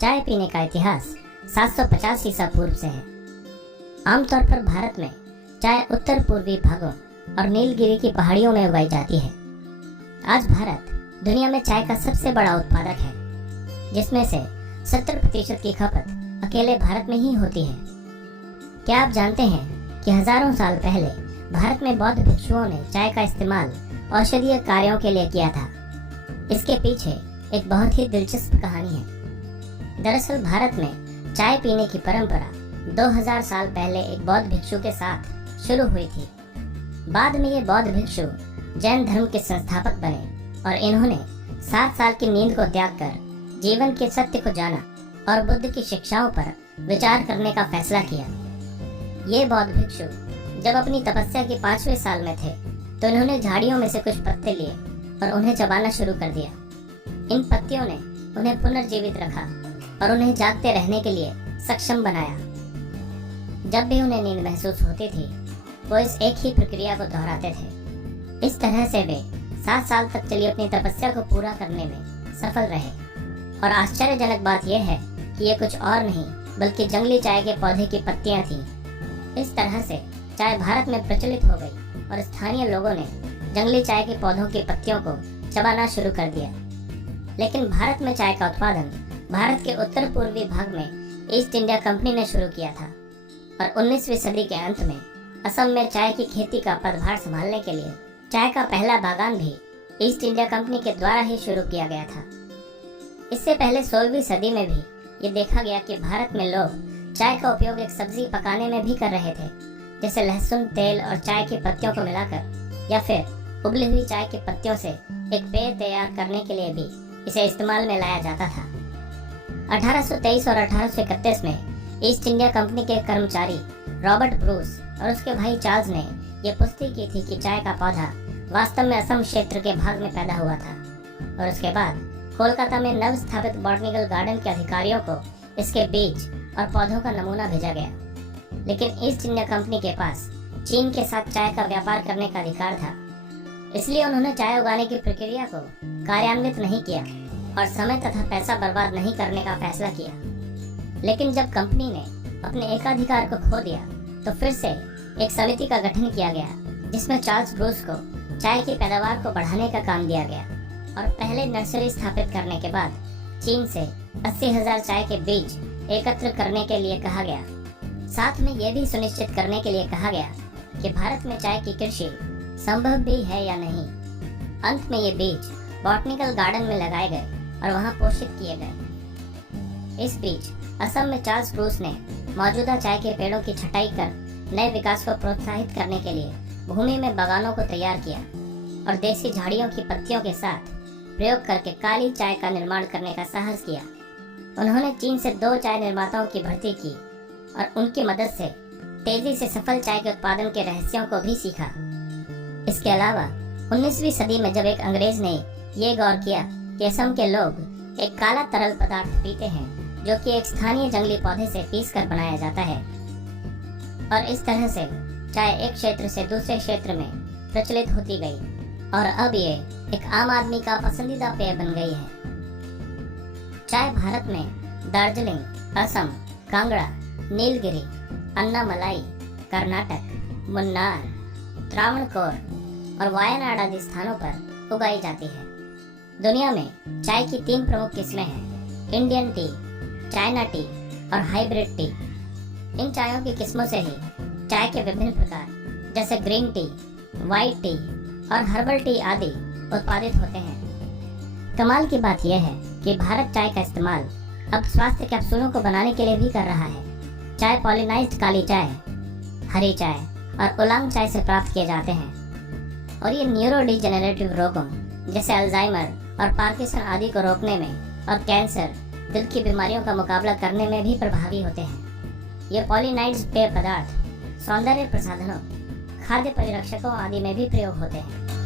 चाय पीने का इतिहास 750 ईसा पूर्व से है। आमतौर पर भारत में चाय उत्तर पूर्वी भागों और नीलगिरी की पहाड़ियों में उगाई जाती है। आज भारत दुनिया में चाय का सबसे बड़ा उत्पादक है, जिसमें से 70% की खपत अकेले भारत में ही होती है। क्या आप जानते हैं कि हजारों साल पहले भारत में बौद्ध भिक्षुओं ने चाय का इस्तेमाल औषधीय कार्यों के लिए किया था? इसके पीछे एक बहुत ही दिलचस्प कहानी है। दरअसल भारत में चाय पीने की परंपरा 2000 साल पहले एक बौद्ध भिक्षु के साथ शुरू हुई थी। बाद में ये बौद्ध भिक्षु जैन धर्म के संस्थापक बने और इन्होंने 7 साल की नींद को त्याग कर जीवन के सत्य को जाना और बुद्ध की शिक्षाओं पर विचार करने का फैसला किया। ये बौद्ध भिक्षु जब अपनी तपस्या के 5वें साल में थे तो इन्होंने झाड़ियों में से कुछ पत्ते लिए और उन्हें चबाना शुरू कर दिया। इन पत्तियों ने उन्हें पुनर्जीवित रखा और उन्हें जागते रहने के लिए सक्षम बनाया। जब भी उन्हें नींद महसूस होती थी, वो इस एक ही प्रक्रिया को दोहराते थे। इस तरह से वे 7 साल तक चली अपनी तपस्या को पूरा करने में सफल रहे। और आश्चर्यजनक बात यह है कि ये कुछ और नहीं बल्कि जंगली चाय के पौधे की पत्तियां थीं। इस तरह से चाय भारत में प्रचलित हो गई और स्थानीय लोगों ने जंगली चाय के पौधों की पत्तियों को चबाना शुरू कर दिया। लेकिन भारत में चाय का उत्पादन भारत के उत्तर पूर्वी भाग में ईस्ट इंडिया कंपनी ने शुरू किया था और 19वीं सदी के अंत में असम में चाय की खेती का पदभार संभालने के लिए चाय का पहला बागान भी ईस्ट इंडिया कंपनी के द्वारा ही शुरू किया गया था। इससे पहले 16वीं सदी में भी ये देखा गया कि भारत में लोग चाय का उपयोग एक सब्जी पकाने में भी कर रहे थे, जैसे लहसुन, तेल और चाय की पत्तियों को मिलाकर, या फिर उबली हुई चाय की पत्तियों से एक पेय तैयार करने के लिए भी इसे इस्तेमाल में लाया जाता था। 1823 और 1831 में ईस्ट इंडिया कंपनी के कर्मचारी रॉबर्ट ब्रूस और उसके भाई चार्ल्स ने यह पुष्टि की थी कि चाय का पौधा वास्तव में असम क्षेत्र के भाग में पैदा हुआ था। और उसके बाद कोलकाता में नव स्थापित बॉटनिकल गार्डन के अधिकारियों को इसके बीज और पौधों का नमूना भेजा गया। लेकिन ईस्ट इंडिया कंपनी के पास चीन के साथ चाय का व्यापार करने का अधिकार था, इसलिए उन्होंने चाय उगाने की प्रक्रिया को कार्यान्वित नहीं किया और समय तथा पैसा बर्बाद नहीं करने का फैसला किया। लेकिन जब कंपनी ने अपने एकाधिकार को खो दिया तो फिर से एक समिति का गठन किया गया, जिसमें चार्ल्स ब्रूस को चाय की पैदावार को बढ़ाने का काम दिया गया और पहले नर्सरी स्थापित करने के बाद चीन से 80,000 चाय के बीज एकत्र करने के लिए कहा गया। साथ में यह भी सुनिश्चित करने के लिए कहा गया कि भारत में चाय की कृषि संभव भी है या नहीं। अंत में ये बीज बॉटनिकल गार्डन में लगाए गए और वहां पोषित किए गए। इस बीच असम में चार्ल्स ब्रूस ने मौजूदा चाय के पेड़ों की छटाई कर नए विकास को प्रोत्साहित करने के लिए भूमि में बागानों को तैयार किया और देसी झाड़ियों की पत्तियों के साथ प्रयोग करके काली चाय का निर्माण करने का साहस किया। उन्होंने चीन से 2 चाय निर्माताओं की भर्ती की और उनकी मदद से तेजी से सफल चाय के उत्पादन के रहस्यों को भी सीखा। इसके अलावा 19वीं सदी में जब एक अंग्रेज ने ये गौर किया कि असम के लोग एक काला तरल पदार्थ पीते हैं जो कि एक स्थानीय जंगली पौधे से पीसकर बनाया जाता है, और इस तरह से चाय एक क्षेत्र से दूसरे क्षेत्र में प्रचलित होती गई और अब ये एक आम आदमी का पसंदीदा पेय बन गई है। चाय भारत में दार्जिलिंग, असम, कांगड़ा, नीलगिरी, अन्नामलाई, कर्नाटक, मुन्नार, त्रावणकोर और वायनाड आदि स्थानों पर उगाई जाती है। दुनिया में चाय की 3 प्रमुख किस्में हैं: इंडियन टी, चाइना टी और हाइब्रिड टी। इन चायों की किस्मों से ही चाय के विभिन्न प्रकार जैसे ग्रीन टी, व्हाइट टी और हर्बल टी आदि उत्पादित होते हैं। कमाल की बात यह है कि भारत चाय का इस्तेमाल अब स्वास्थ्य कैप्सूलों को बनाने के लिए भी कर रहा है। चाय पॉलिनाइज्ड काली चाय, हरी चाय और उलांग चाय से प्राप्त किए जाते हैं और ये न्यूरो डिजेनरेटिव रोगों जैसे अल्जाइमर और पार्किंसन आदि को रोकने में और कैंसर, दिल की बीमारियों का मुकाबला करने में भी प्रभावी होते हैं। ये पॉलिनाइज्ड पेय पदार्थ सौंदर्य प्रसाधनों, खाद्य परिरक्षकों आदि में भी प्रयोग होते हैं।